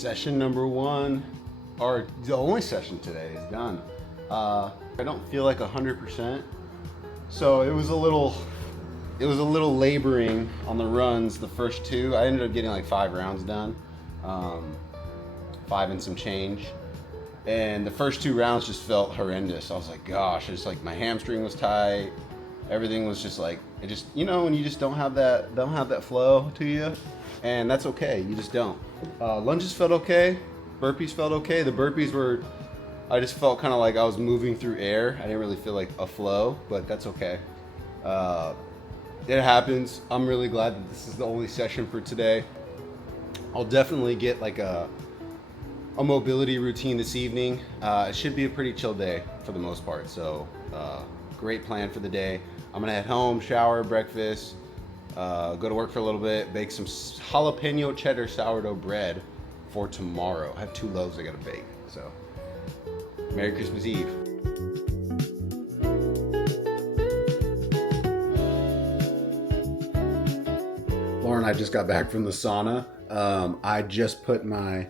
Session number 1, or the only session today, is done. I don't feel like 100%, so it was a little laboring on the runs. The first 2, I ended up getting like 5 rounds done, 5 and some change. And the first 2 rounds just felt horrendous. I was like, gosh, it's like my hamstring was tight. Everything was just like, it just, you know, when you just don't have that flow to you, and that's okay. You just don't. Lunges felt okay. Burpees felt okay. The burpees were, I just felt kind of like I was moving through air. I didn't really feel like a flow, but that's okay. It happens. I'm really glad that this is the only session for today. I'll definitely get like a mobility routine this evening. It should be a pretty chill day for the most part. So great plan for the day. I'm gonna head home, shower, breakfast, go to work for a little bit, bake some jalapeno cheddar sourdough bread for tomorrow. I have 2 loaves I gotta bake. So Merry Christmas Eve. Lauren and I just got back from the sauna. I just put my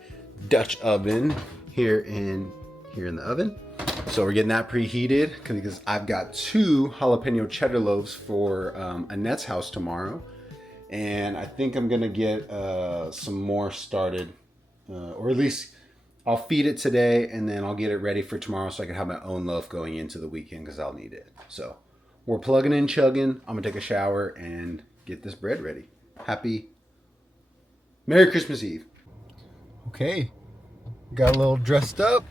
Dutch oven here in the oven. So we're getting that preheated because I've got 2 jalapeno cheddar loaves for Annette's house tomorrow. And I think I'm gonna get some more started, or at least I'll feed it today and then I'll get it ready for tomorrow so I can have my own loaf going into the weekend because I'll need it. So we're plugging and chugging. I'm gonna take a shower and get this bread ready. Merry Christmas Eve. Okay, got a little dressed up.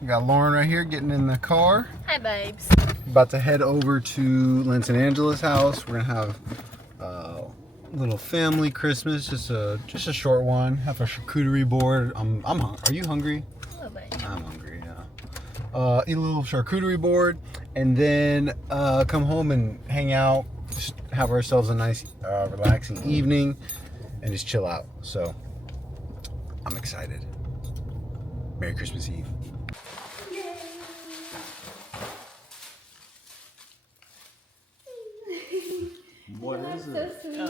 We got Lauren right here getting in the car. Hi, babes. About to head over to Lance and Angela's house. We're gonna have a little family Christmas, just a short one. Have a charcuterie board. I'm hungry. Are you hungry? A little bit. I'm hungry. Yeah. Eat a little charcuterie board, and then come home and hang out. Just have ourselves a nice, relaxing evening, and just chill out. So I'm excited. Merry Christmas Eve. What is So it? sweet.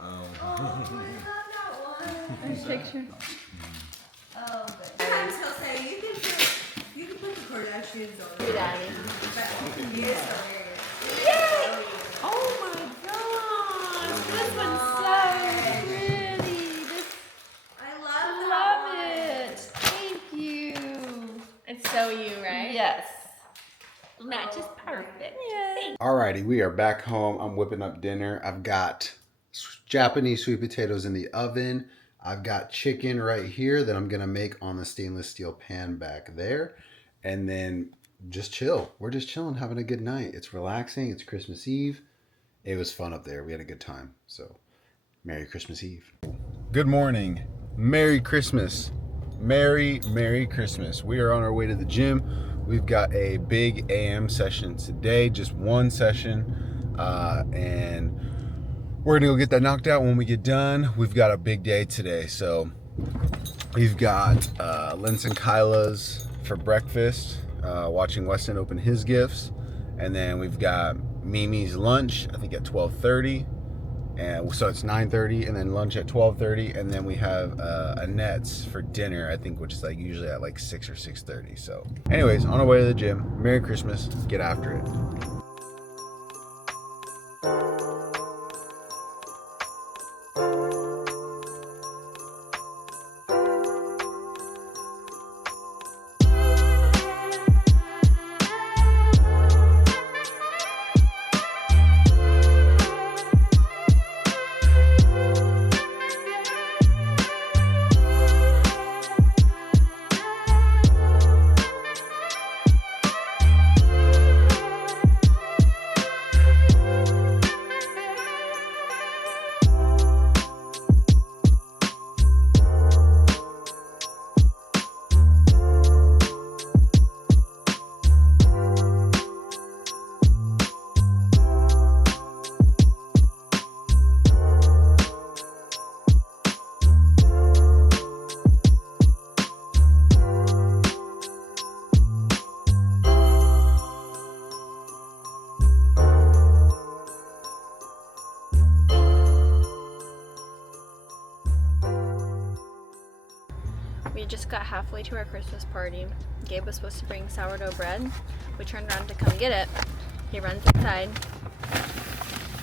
Oh. I love that one. Picture. Oh, but Sometimes he'll say, you can put the Kardashians on. do that. He is hilarious. Yay! Oh my gosh, this one's so pretty. This, I love love that it. Thank you. It's so you, right? Yes. Matches perfect. Yay. Alrighty, we are back home. I'm whipping up dinner. I've got Japanese sweet potatoes in the oven. I've got chicken right here that I'm gonna make on the stainless steel pan back there. And then just chill. We're just chilling, having a good night. It's relaxing. It's Christmas Eve. It was fun up there. We had a good time. So Merry Christmas Eve. Good morning. Merry Christmas. Merry Christmas. We are on our way to the gym. We've got a big AM session today, just one session, and we're gonna go get that knocked out when we get done. We've got a big day today, so we've got Linz and Kyla's for breakfast, watching Weston open his gifts, and then we've got Mimi's lunch, I think at 12:30, and so it's 9:30, and then lunch at 12:30, and then we have Annette's for dinner, I think, which is like usually at like 6 or 6:30. So anyways, on our way to the gym. Merry Christmas. Get after it. We just got halfway to our Christmas party. Gabe was supposed to bring sourdough bread. We turned around to come get it. He runs inside,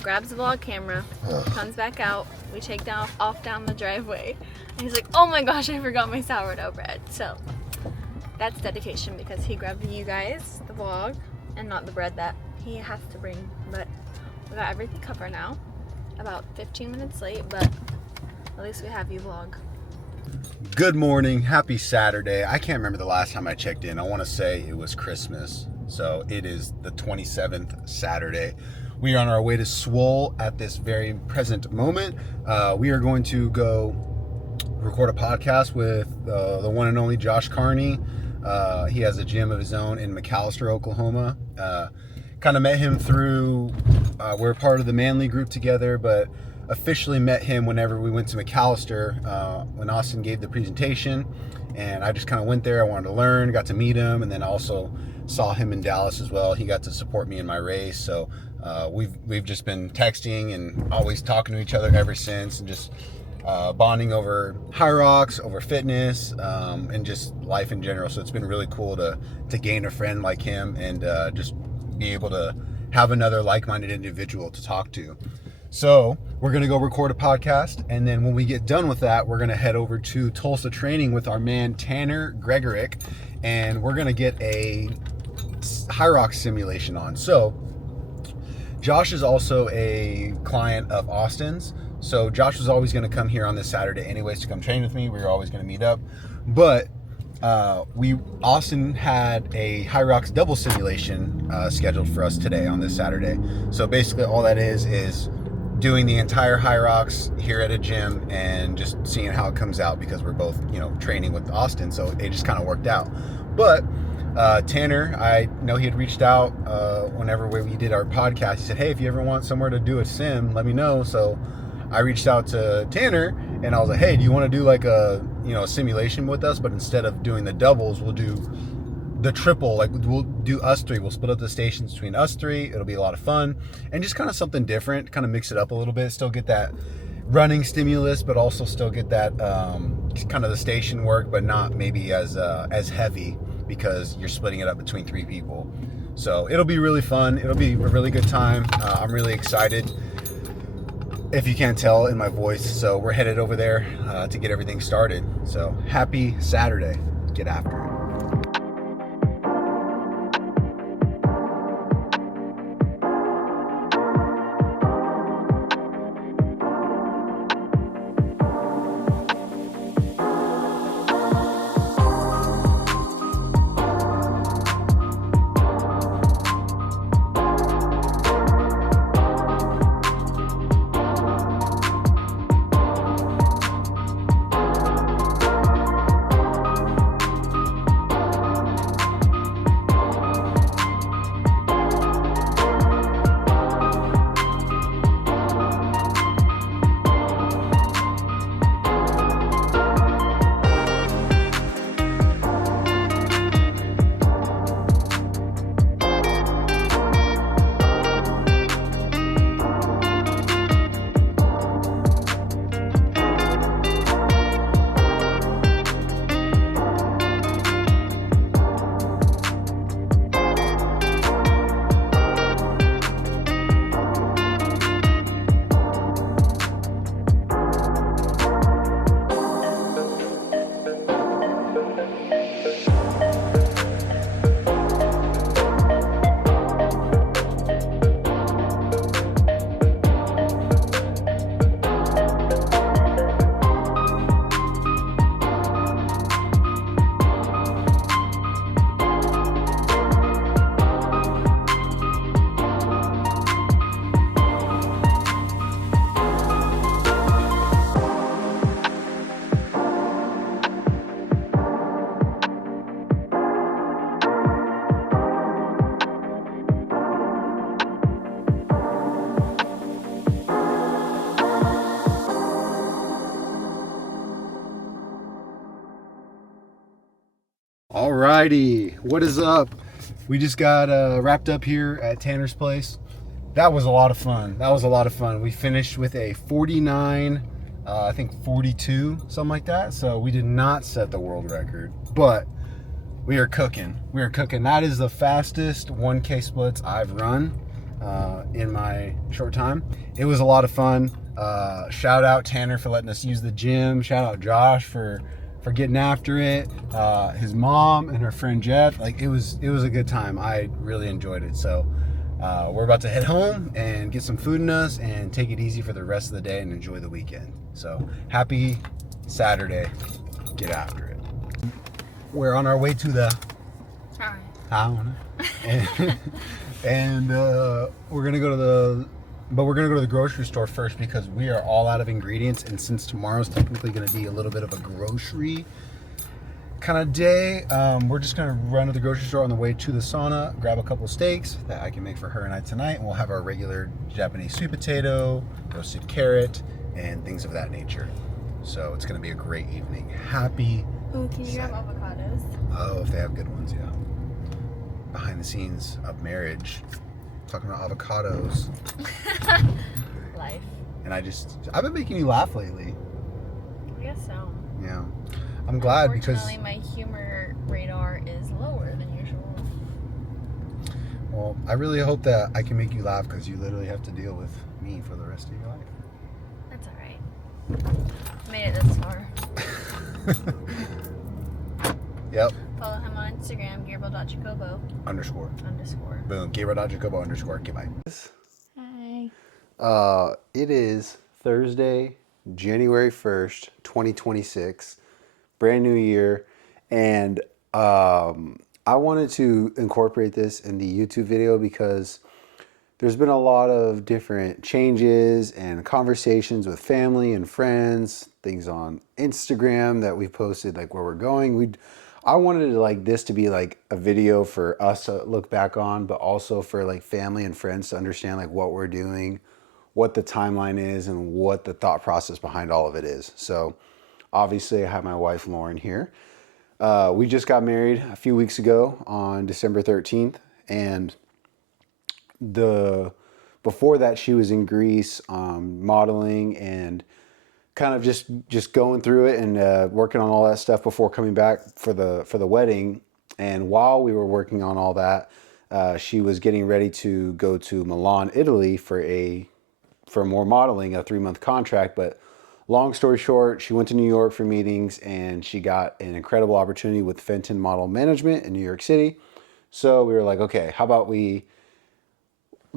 grabs the vlog camera, comes back out. We take off down the driveway. And he's like, oh my gosh, I forgot my sourdough bread. So that's dedication because he grabbed you guys the vlog and not the bread that he has to bring. But we got everything covered now. About 15 minutes late, but at least we have you vlog. Good morning, happy Saturday. I can't remember the last time I checked in. I want to say it was Christmas. So it is the 27th Saturday. We are on our way to Swole at this very present moment. We are going to go record a podcast with the one and only Josh Carney. He has a gym of his own in McAlester, Oklahoma. Kind of met him through, we're part of the Manly group together, but officially met him whenever we went to McAlester when Austin gave the presentation. And I just kind of went there. I wanted to learn, got to meet him, and then also saw him in Dallas as well. He got to support me in my race. So we've just been texting and always talking to each other ever since, and just bonding over high rocks, over fitness, and just life in general. So it's been really cool to gain a friend like him and just be able to have another like-minded individual to talk to. So we're going to go record a podcast, and then when we get done with that, we're going to head over to Tulsa training with our man Tanner Gregorick, and we're going to get a high rock simulation on. So Josh is also a client of Austin's, so Josh was always going to come here on this Saturday anyways to come train with me. We were always going to meet up, but Austin had a high rocks double simulation scheduled for us today on this Saturday. So basically all that is doing the entire high rocks here at a gym and just seeing how it comes out, because we're both, training with Austin, so it just kind of worked out. But Tanner, I know he had reached out whenever we did our podcast. He said, hey, if you ever want somewhere to do a sim, let me know. So I reached out to Tanner and I was like, hey, do you want to do like a simulation with us? But instead of doing the doubles, we'll do the triple. Like we'll do us three. We'll split up the stations between us three. It'll be a lot of fun and just kind of something different, kind of mix it up a little bit, still get that running stimulus, but also still get that kind of the station work, but not maybe as heavy, because you're splitting it up between three people. So it'll be really fun. It'll be a really good time. I'm really excited, if you can't tell in my voice. So we're headed over there to get everything started. So happy Saturday. Get after it. Alrighty, what is up? We just got wrapped up here at Tanner's place. That was a lot of fun. We finished with a 49 I think 42, something like that. So we did not set the world record, but we are cooking. We are cooking. That is the fastest 1K splits I've run in my short time. It was a lot of fun. Shout out Tanner for letting us use the gym. Shout out Josh for getting after it. His mom and her friend Jeff. Like it was a good time. I really enjoyed it. So we're about to head home and get some food in us and take it easy for the rest of the day and enjoy the weekend. So happy Saturday. Get after it. We're on our way to the town. And we're gonna go to the grocery store first because we are all out of ingredients, and since tomorrow's technically gonna be a little bit of a grocery kind of day, we're just gonna run to the grocery store on the way to the sauna, grab a couple steaks that I can make for her and I tonight, and we'll have our regular Japanese sweet potato, roasted carrot, and things of that nature. So it's gonna be a great evening. Happy Ooh, can you grab avocados? Oh, if they have good ones, yeah. Behind the scenes of marriage, talking about avocados. Life. And I've been making you laugh lately. I guess so. Yeah. I'm glad because, Unfortunately, my humor radar is lower than usual. well, I really hope that I can make you laugh because you literally have to deal with me for the rest of your life. That's alright. Made it this far. Yep. Follow him on Instagram, Gabriel.Jacobo. _. Boom. Gabriel.Jacobo _ Goodbye. Hi. It is Thursday, January 1st, 2026. Brand new year. And I wanted to incorporate this in the YouTube video because there's been a lot of different changes and conversations with family and friends, things on Instagram that we've posted, like where we're going. I wanted like this to be like a video for us to look back on, but also for like family and friends to understand like what we're doing, what the timeline is, and what the thought process behind all of it is. So obviously I have my wife Lauren here. We just got married a few weeks ago on December 13th, and before that she was in Greece modeling and kind of just going through it and working on all that stuff before coming back for the wedding. And while we were working on all that, she was getting ready to go to Milan, Italy for more modeling, a 3-month contract. But long story short, she went to New York for meetings and she got an incredible opportunity with Fenton Model Management in New York City. So we were like, okay, how about we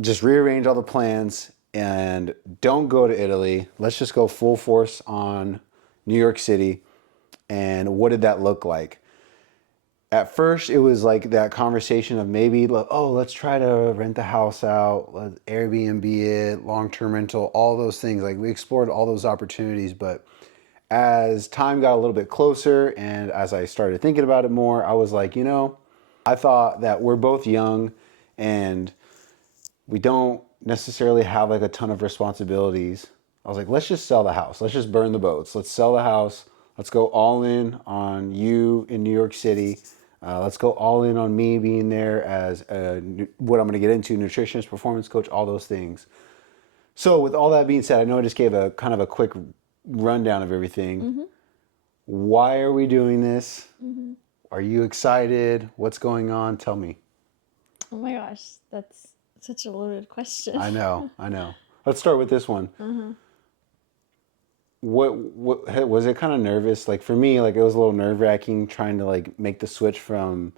just rearrange all the plans and don't go to Italy. Let's just go full force on New York City. And what did that look like? At first, it was like that conversation of maybe, like, oh, let's try to rent the house out, let's Airbnb it, long-term rental, all those things. Like we explored all those opportunities. But as time got a little bit closer and as I started thinking about it more, I was like, I thought that we're both young and we don't necessarily have like a ton of responsibilities. I was like, let's just sell the house. Let's just burn the boats. Let's sell the house. Let's go all in on you in New York City. Let's go all in on me being there as what I'm going to get into, nutritionist, performance coach, all those things. So with all that being said, I know I just gave a kind of a quick rundown of everything. Mm-hmm. Why are we doing this? Mm-hmm. Are you excited? What's going on? Tell me. Oh my gosh, that's such a loaded question. I know. Let's start with this one. Mm-hmm. What was it kind of nervous? Like for me, like it was a little nerve-wracking trying to like make the switch from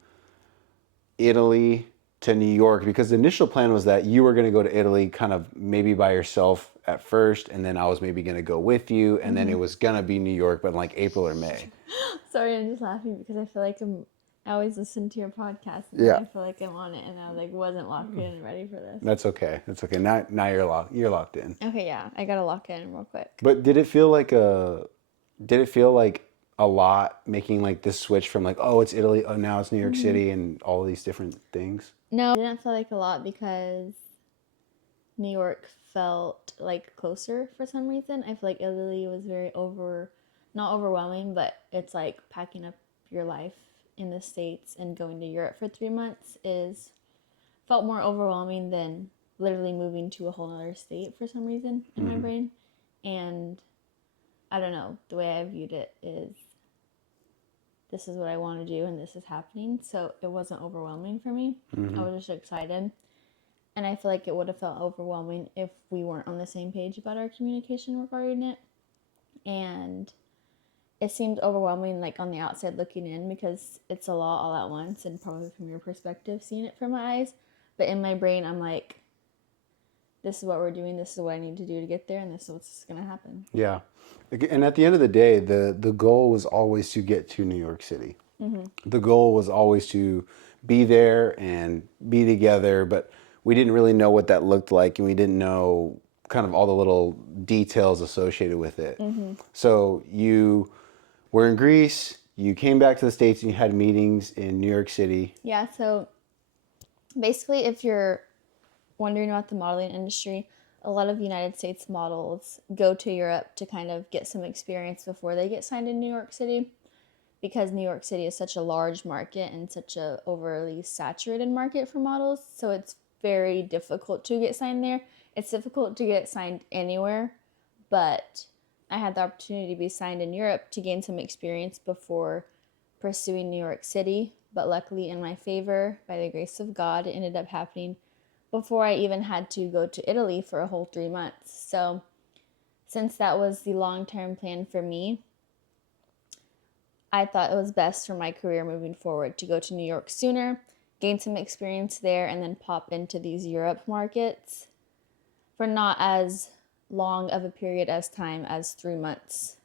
Italy to New York, because the initial plan was that you were going to go to Italy kind of maybe by yourself at first, and then I was maybe going to go with you, and then it was going to be New York, but in like April or May. Sorry, I'm just laughing because I feel like I always listen to your podcast, and I feel like I'm on it, and I like wasn't locked in and ready for this. That's okay. Now you're locked in. Okay, yeah, I gotta lock in real quick. But did it feel like a lot making like this switch from like, oh, it's Italy, oh, now it's New York City, and all these different things? No, it didn't feel like a lot because New York felt like closer for some reason. I feel like Italy was very not overwhelming, but it's like packing up your life in the States and going to Europe for 3 months felt more overwhelming than literally moving to a whole other state for some reason in my brain. And I don't know, the way I viewed it is this is what I want to do and this is happening. So it wasn't overwhelming for me. I was just excited. And I feel like it would have felt overwhelming if we weren't on the same page about our communication regarding it. And it seemed overwhelming, like on the outside looking in, because it's a lot all at once, and probably from your perspective, seeing it from my eyes. But in my brain, I'm like, this is what we're doing, this is what I need to do to get there, and this is what's going to happen. Yeah. And at the end of the day, the goal was always to get to New York City. The goal was always to be there and be together, but we didn't really know what that looked like, and we didn't know kind of all the little details associated with it. So you were in Greece, you came back to the States, and you had meetings in New York City. Yeah, so basically, if you're wondering about the modeling industry, a lot of United States models go to Europe to kind of get some experience before they get signed in New York City, because New York City is such a large market and such a overly saturated market for models. So it's very difficult to get signed there. It's difficult to get signed anywhere, but I had the opportunity to be signed in Europe to gain some experience before pursuing New York City. But luckily, in my favor, by the grace of God, it ended up happening before I even had to go to Italy for a whole 3 months. So since that was the long-term plan for me, I thought it was best for my career moving forward to go to New York sooner, gain some experience there, and then pop into these Europe markets for not as long of a period as time as 3 months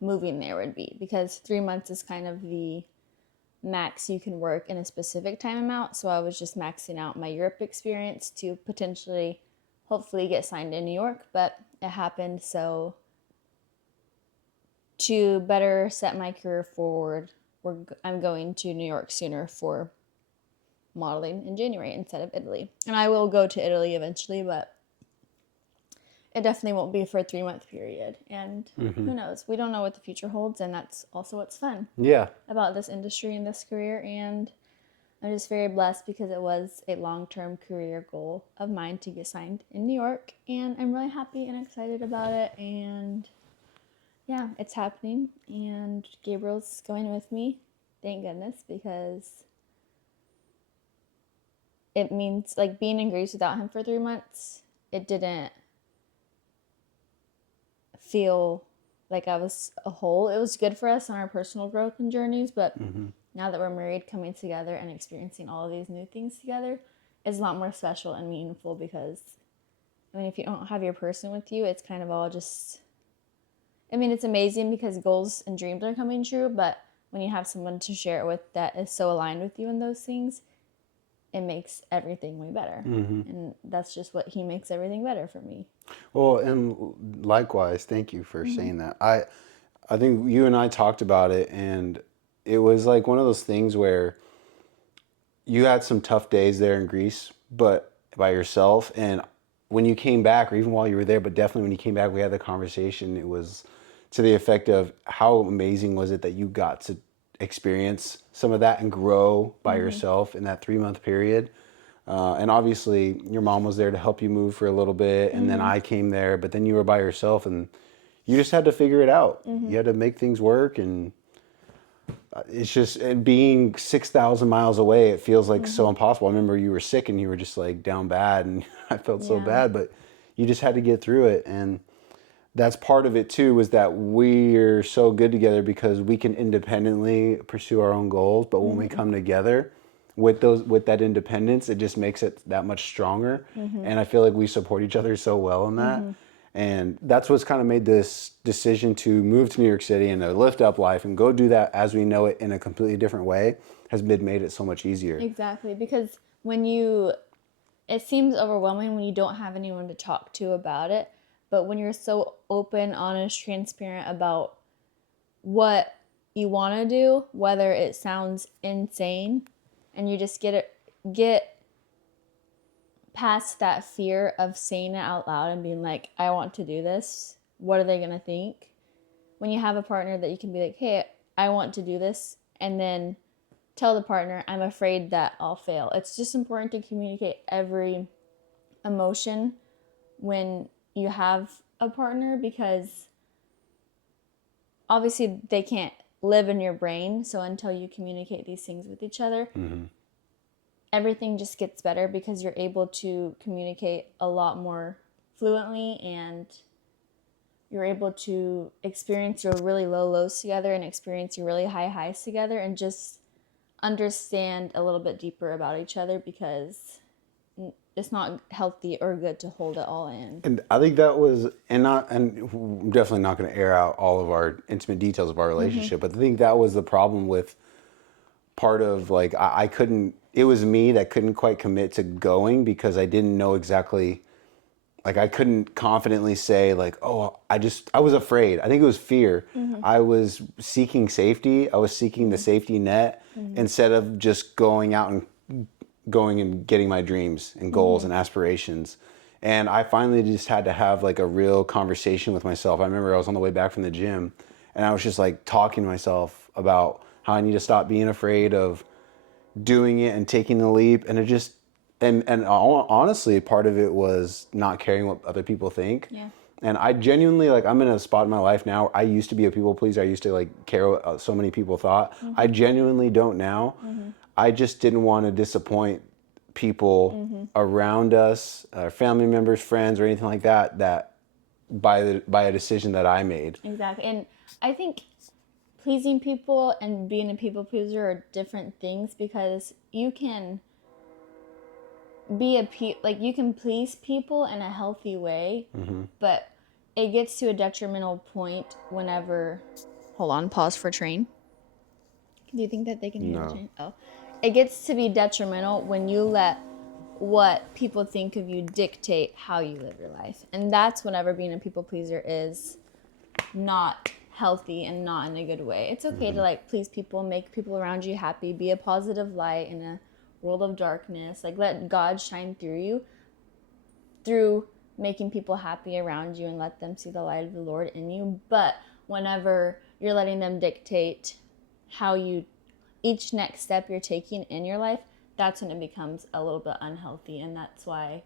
moving there would be, because 3 months is kind of the max you can work in a specific time amount. So I was just maxing out my Europe experience to potentially, hopefully, get signed in New York, but it happened. So to better set my career forward, I'm going to New York sooner for modeling in January instead of Italy. And I will go to Italy eventually, but it definitely won't be for a 3-month period. And who knows? We don't know what the future holds, and that's also what's fun about this industry and this career. And I'm just very blessed because it was a long-term career goal of mine to get signed in New York. And I'm really happy and excited about it. And yeah, it's happening. And Gabriel's going with me, thank goodness, because it means, like, being in Greece without him for 3 months, it didn't feel like I was a whole. It was good for us on our personal growth and journeys, but now that we're married, coming together and experiencing all of these new things together is a lot more special and meaningful, because, I mean, if you don't have your person with you, it's kind of all just, I mean, it's amazing because goals and dreams are coming true, but when you have someone to share it with that is so aligned with you in those things, it makes everything way better. And that's just what he makes everything better for me. Well, and likewise, thank you for saying that. I think you and I talked about it, and it was like one of those things where you had some tough days there in Greece, but by yourself. And when you came back, or even while you were there, but definitely when you came back, we had the conversation. It was to the effect of how amazing was it that you got to experience some of that and grow by yourself in that 3-month period. And obviously, your mom was there to help you move for a little bit, and then I came there, but then you were by yourself, and you just had to figure it out. You had to make things work, and it's just, and being 6,000 miles away, it feels like so impossible. I remember you were sick, and you were just like down bad, and I felt so bad, but you just had to get through it. And that's part of it too, was that we're so good together because we can independently pursue our own goals, but when we come together with that independence, it just makes it that much stronger. And I feel like we support each other so well in that. And that's what's kind of made this decision to move to New York City and to lift up life and go do that as we know it in a completely different way has made it so much easier. Exactly, because it seems overwhelming when you don't have anyone to talk to about it. But when you're so open, honest, transparent about what you want to do, whether it sounds insane, and you just get past that fear of saying it out loud and being like, I want to do this. What are they going to think? When you have a partner that you can be like, hey, I want to do this, and then tell the partner, I'm afraid that I'll fail. It's just important to communicate every emotion when you have a partner, because obviously they can't live in your brain. So until you communicate these things with each other, everything just gets better because you're able to communicate a lot more fluently, and you're able to experience your really low lows together and experience your really high highs together, and just understand a little bit deeper about each other, because it's not healthy or good to hold it all in. And I think that was, and I'm definitely not going to air out all of our intimate details of our relationship, but I think that was the problem with part of, like, I couldn't, it was me that couldn't quite commit to going because I didn't know exactly, like, I couldn't confidently say, like, oh, I was afraid. I think it was fear. I was seeking safety. I was seeking the safety net instead of just going out and getting my dreams and goals and aspirations. And I finally just had to have like a real conversation with myself. I remember I was on the way back from the gym and I was just like talking to myself about how I need to stop being afraid of doing it and taking the leap. And it just, and honestly, part of it was not caring what other people think. Yeah. And I genuinely, like, I'm in a spot in my life now. I used to be a people pleaser. I used to like care what so many people thought. I genuinely don't now. I just didn't want to disappoint people around us, our family members, friends, or anything like that, that by a decision that I made. Exactly. And I think pleasing people and being a people pleaser are different things, because you can you can please people in a healthy way, but it gets to a detrimental point whenever, hold on, pause for train. Do you think that they can hear the train? Oh. It gets to be detrimental when you let what people think of you dictate how you live your life. And that's whenever being a people pleaser is not healthy and not in a good way. It's okay to like please people, make people around you happy, be a positive light in a world of darkness. Like, let God shine through you through making people happy around you and let them see the light of the Lord in you. But whenever you're letting them dictate how you, each next step you're taking in your life, that's when it becomes a little bit unhealthy. And that's why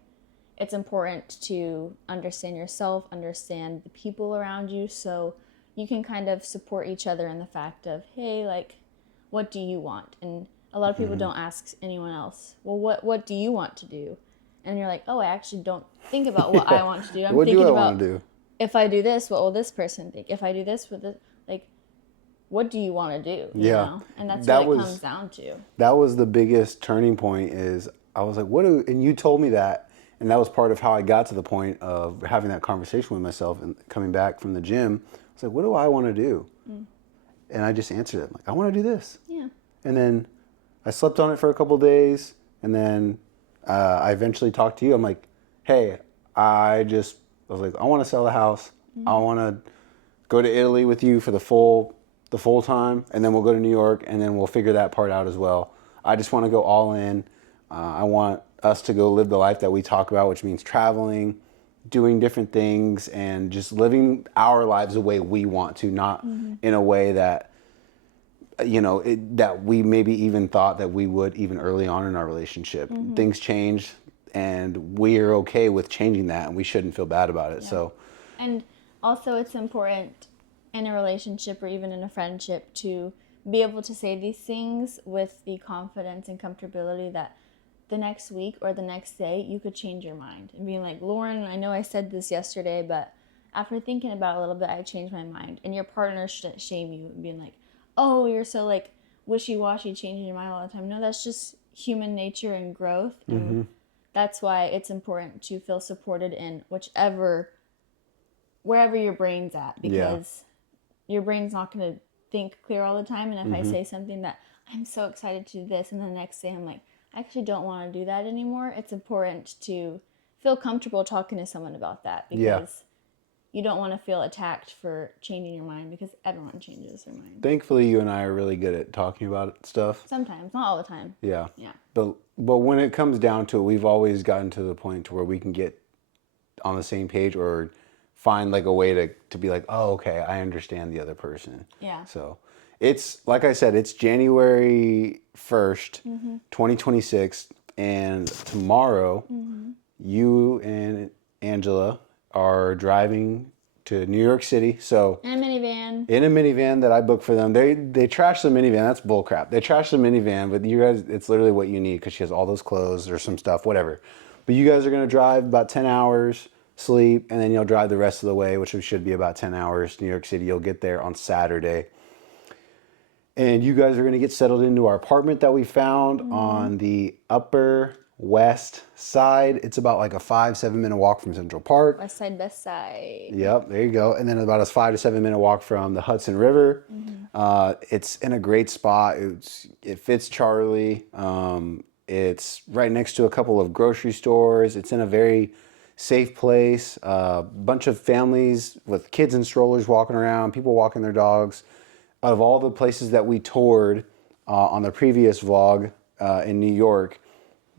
it's important to understand yourself, understand the people around you, so you can kind of support each other in the fact of, hey, like, what do you want? And a lot of people don't ask anyone else, well, what do you want to do? And you're like, oh, I actually don't think about what I want to do. I'm What thinking do I about, want to do? if I do this, what will this person think? If I do this with this, like, what do you want to do? You know? And that's what it comes down to. That was the biggest turning point. Is I was like, and you told me that, and that was part of how I got to the point of having that conversation with myself and coming back from the gym. I was like, what do I want to do? And I just answered it, like, I want to do this. Yeah. And then I slept on it for a couple of days, and then I eventually talked to you. I'm like, hey, I was like, I want to sell the house. I want to go to Italy with you for the full time, and then we'll go to New York, and then we'll figure that part out as well. I just want to go all in. I want us to go live the life that we talk about, which means traveling, doing different things, and just living our lives the way we want to, not in a way that, that we maybe even thought that we would even early on in our relationship. Things change, and we are okay with changing that, and we shouldn't feel bad about it. Yeah. So, and also it's important in a relationship or even in a friendship to be able to say these things with the confidence and comfortability that the next week or the next day you could change your mind and being like, Lauren, I know I said this yesterday, but after thinking about it a little bit, I changed my mind. And your partner shouldn't shame you and being like, oh, you're so like wishy-washy, changing your mind all the time. No, that's just human nature and growth. And that's why it's important to feel supported in wherever your brain's at, because your brain's not going to think clear all the time. And if I say something that I'm so excited to do this, and the next day I'm like, I actually don't want to do that anymore, it's important to feel comfortable talking to someone about that, because you don't want to feel attacked for changing your mind, because everyone changes their mind. Thankfully, you and I are really good at talking about stuff. Sometimes, not all the time. Yeah. But when it comes down to it, we've always gotten to the point to where we can get on the same page or find like a way to be like, oh, okay, I understand the other person. Yeah. So it's, like I said, it's January 1st, 2026. And tomorrow, you and Angela are driving to New York City. So In a minivan. in a minivan that I booked for them. They trashed the minivan. That's bull crap. They trashed the minivan, but you guys, it's literally what you need because she has all those clothes or some stuff, whatever. But you guys are going to drive about 10 hours, sleep, and then you'll drive the rest of the way, which should be about 10 hours to New York City. You'll get there on Saturday. And you guys are going to get settled into our apartment that we found on the Upper West Side. It's about like a 5-7 minute walk from Central Park. West side, best side. Yep, there you go. And then about a 5 to 7 minute walk from the Hudson River. It's in a great spot. It fits Charlie. It's right next to a couple of grocery stores. It's in a very safe place. A bunch of families with kids in strollers walking around, people walking their dogs. Out of all the places that we toured on the previous vlog in New York,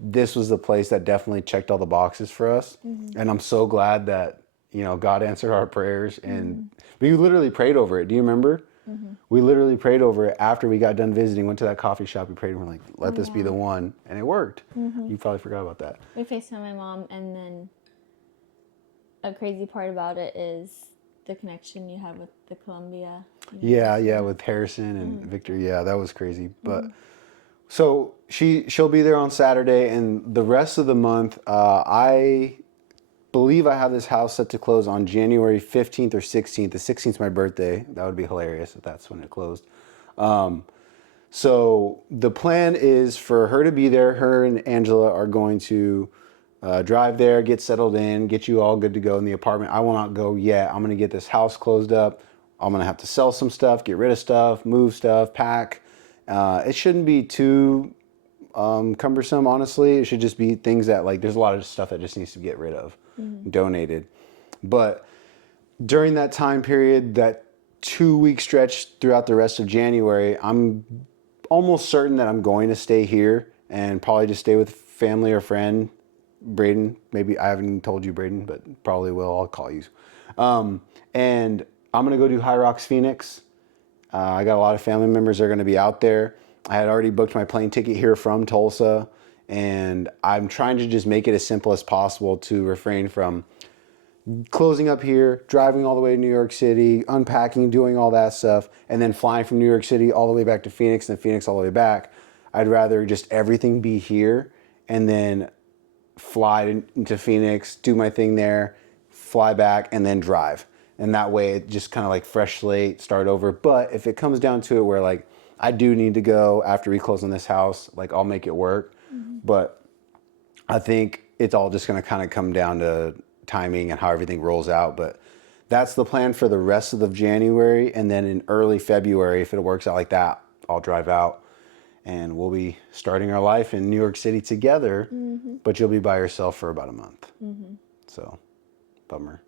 this was the place that definitely checked all the boxes for us. And I'm so glad that, you know, God answered our prayers. And we literally prayed over it. Do you remember? We literally prayed over it after we got done visiting, went to that coffee shop, we prayed, and we're like, let this be the one. And it worked. You probably forgot about that. We FaceTime my mom, and then a crazy part about it is the connection you have with the Columbia. Yeah, with Harrison and Victor. Yeah, that was crazy. But so she'll be there on Saturday, and the rest of the month, I believe I have this house set to close on January 15th or 16th. The 16th is my birthday. That would be hilarious if that's when it closed. So the plan is for her to be there. Her and Angela are going to drive there, get settled in, get you all good to go in the apartment. I will not go yet. I'm going to get this house closed up. I'm going to have to sell some stuff, get rid of stuff, move stuff, pack. It shouldn't be too cumbersome, honestly. It should just be things that, like, there's a lot of stuff that just needs to get rid of, donated. But during that time period, that 2-week stretch throughout the rest of January, I'm almost certain that I'm going to stay here and probably just stay with family or friend. Braden, maybe I haven't told you, Braden, but probably will. I'll call you. And I'm going to go do High Rocks Phoenix. I got a lot of family members that are going to be out there. I had already booked my plane ticket here from Tulsa, and I'm trying to just make it as simple as possible to refrain from closing up here, driving all the way to New York City, unpacking, doing all that stuff, and then flying from New York City all the way back to Phoenix and then Phoenix all the way back. I'd rather just everything be here and then fly into Phoenix, do my thing there, fly back, and then drive. And that way it just kind of like fresh slate, start over. But if it comes down to it where like I do need to go after we close on this house, like I'll make it work. But I think it's all just going to kind of come down to timing and how everything rolls out. But that's the plan for the rest of the January. And then in early February, if it works out like that, I'll drive out. And we'll be starting our life in New York City together, but you'll be by yourself for about a month. So, bummer.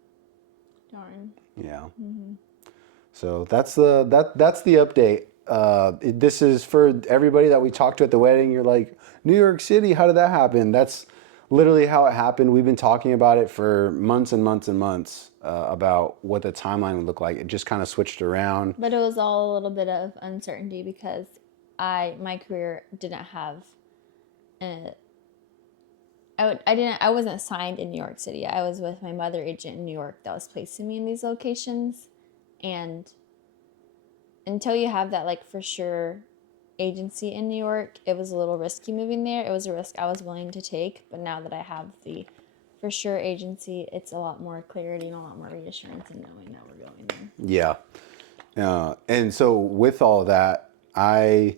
Darn. Yeah. So that's the update. This is for everybody that we talked to at the wedding. You're like, New York City, how did that happen? That's literally how it happened. We've been talking about it for months and months and months about what the timeline would look like. It just kind of switched around. But it was all a little bit of uncertainty because my career didn't have I wasn't assigned in New York City. I was with my mother agent in New York that was placing me in these locations. And until you have that like for sure agency in New York, it was a little risky moving there. It was a risk I was willing to take, but now that I have the for sure agency, it's a lot more clarity and a lot more reassurance in knowing that we're going there. Yeah. And so with all of that, I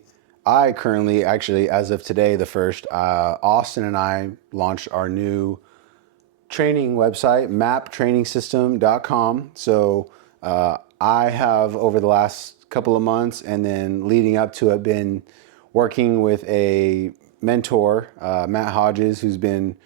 currently, actually, as of today, the 1st, Austin and I launched our new training website, maptrainingsystem.com. So I have, over the last couple of months and then leading up to it, been working with a mentor, Matt Hodges, who's been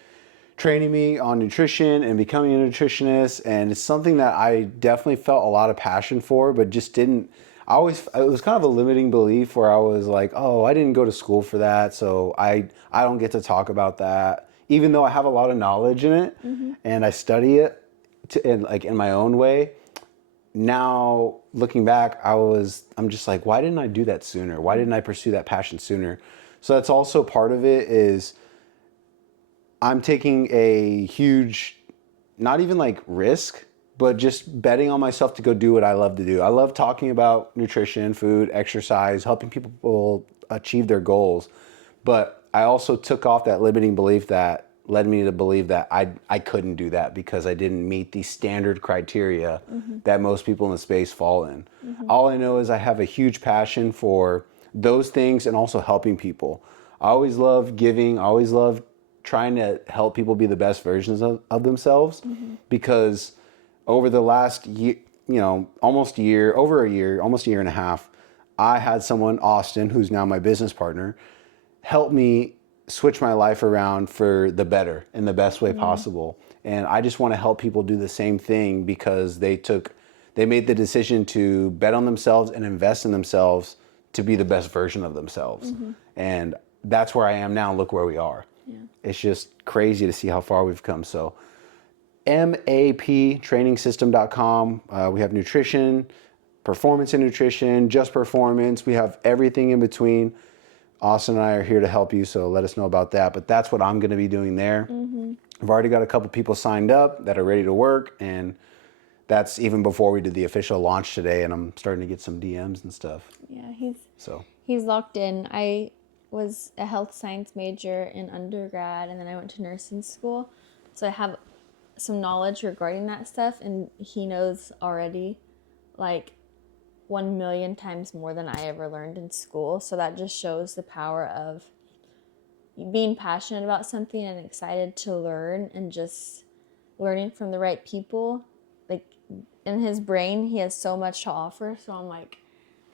training me on nutrition and becoming a nutritionist. And it's something that I definitely felt a lot of passion for, but just didn't. It was kind of a limiting belief where I was like, oh, I didn't go to school for that, so I don't get to talk about that, even though I have a lot of knowledge in it and I study it in my own way. Now looking back, I'm just like, why didn't I do that sooner? Why didn't I pursue that passion sooner? So that's also part of it is I'm taking a huge, not even like risk, but just betting on myself to go do what I love to do. I love talking about nutrition, food, exercise, helping people achieve their goals. But I also took off that limiting belief that led me to believe that I couldn't do that because I didn't meet the standard criteria that most people in the space fall in. All I know is I have a huge passion for those things and also helping people. I always love giving. I always love trying to help people be the best versions of themselves because over the last year, almost a year and a half, I had someone, Austin, who's now my business partner, help me switch my life around for the better in the best way possible. And I just want to help people do the same thing because they made the decision to bet on themselves and invest in themselves to be the best version of themselves. And that's where I am now. Look where we are. Yeah. It's just crazy to see how far we've come. So maptrainingsystem.com. We have nutrition, performance and nutrition, just performance. We have everything in between. Austin and I are here to help you, so let us know about that. But that's what I'm going to be doing there. I've already got a couple people signed up that are ready to work, and that's even before we did the official launch today, and I'm starting to get some DMs and stuff. Yeah, he's locked in. I was a health science major in undergrad, and then I went to nursing school. So I have some knowledge regarding that stuff, and he knows already, like, 1,000,000 times more than I ever learned in school. So that just shows the power of being passionate about something and excited to learn and just learning from the right people. Like, in his brain, he has so much to offer. So I'm like,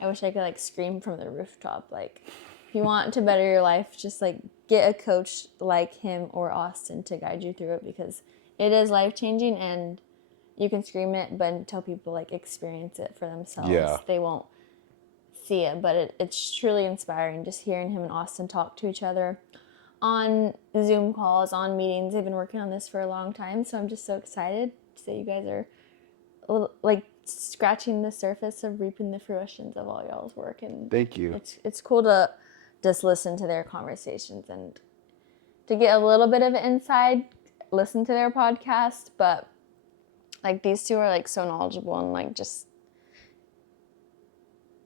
I wish I could like scream from the rooftop. Like, if you want to better your life, just like get a coach like him or Austin to guide you through it, because it is life-changing, and you can scream it, but until people like experience it for themselves, they won't see it. But it's truly inspiring just hearing him and Austin talk to each other on Zoom calls, on meetings. They've been working on this for a long time, so I'm just so excited that you guys are like scratching the surface of reaping the fruitions of all y'all's work. And thank you. It's cool to just listen to their conversations and to get a little bit of an inside, listen to their podcast, but like these two are like so knowledgeable and like just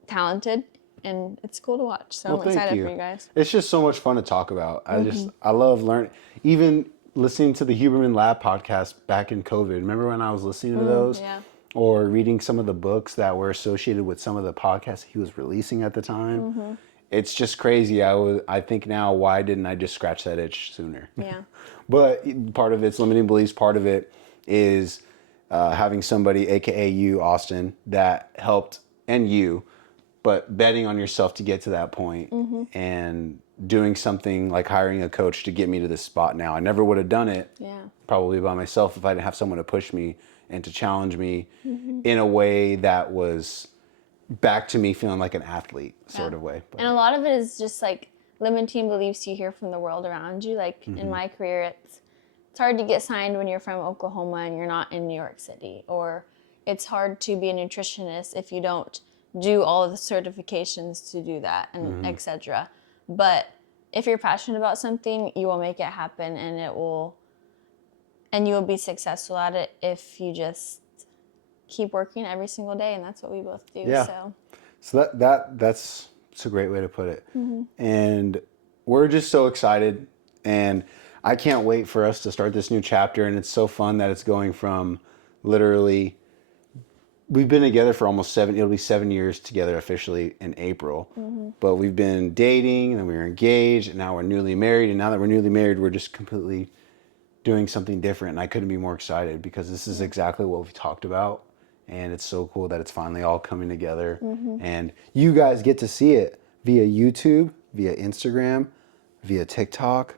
talented, and it's cool to watch. So I'm excited for you guys. It's just so much fun to talk about. I love learning. Even listening to the Huberman Lab podcast back in COVID. Remember when I was listening to those? Yeah. Or reading some of the books that were associated with some of the podcasts he was releasing at the time. It's just crazy. I think now, why didn't I just scratch that itch sooner? Yeah. But part of it's limiting beliefs. Part of it is having somebody, aka you, Austin, that helped, and you, but betting on yourself to get to that point and doing something like hiring a coach to get me to this spot now. I never would have done it probably by myself if I didn't have someone to push me and to challenge me in a way that was back to me feeling like an athlete sort of way. But. And a lot of it is just like limiting beliefs you hear from the world around you. Like in my career, it's hard to get signed when you're from Oklahoma and you're not in New York City, or it's hard to be a nutritionist if you don't do all of the certifications to do that, and etc. But if you're passionate about something, you will make it happen, and you will be successful at it if you just keep working every single day, and that's what we both do. Yeah. So that's a great way to put it. And we're just so excited, and I can't wait for us to start this new chapter. And it's so fun that it's going from literally, we've been together for almost it'll be 7 years together officially in April. But we've been dating, and then we were engaged, and now we're newly married. And now that we're newly married, we're just completely doing something different. And I couldn't be more excited because this is exactly what we talked about. And it's so cool that it's finally all coming together. And you guys get to see it via YouTube, via Instagram, via TikTok.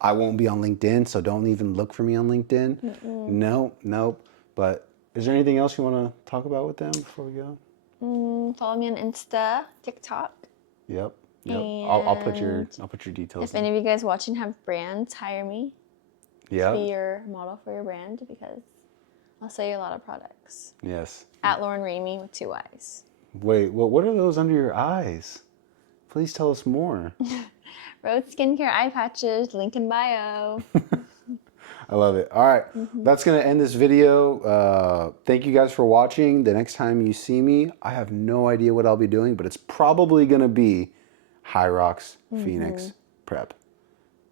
I won't be on LinkedIn, so don't even look for me on LinkedIn. Nope. But is there anything else you want to talk about with them before we go? Follow me on Insta, TikTok. Yep. I'll put your details. If any of you guys watching have brands, hire me. Yeah. Be your model for your brand, because I'll sell you a lot of products. Yes. At Lauren Ramey with 2 eyes. Wait, what are those under your eyes? Please tell us more. Rose Skincare eye patches, link in bio. I love it. All right, that's gonna end this video. Thank you guys for watching. The next time you see me, I have no idea what I'll be doing, but it's probably gonna be High Rocks Phoenix prep.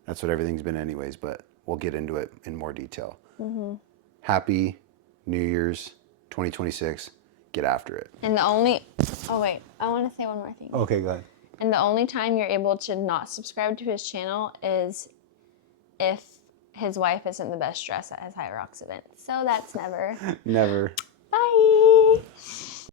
That's what everything's been anyways, but we'll get into it in more detail. Happy New Year's 2026. Get after it. And the only, oh wait, I want to say one more thing. Okay, go ahead. And the only time you're able to not subscribe to his channel is if his wife isn't the best dress at his High Rocks event. So that's never. Never. Bye.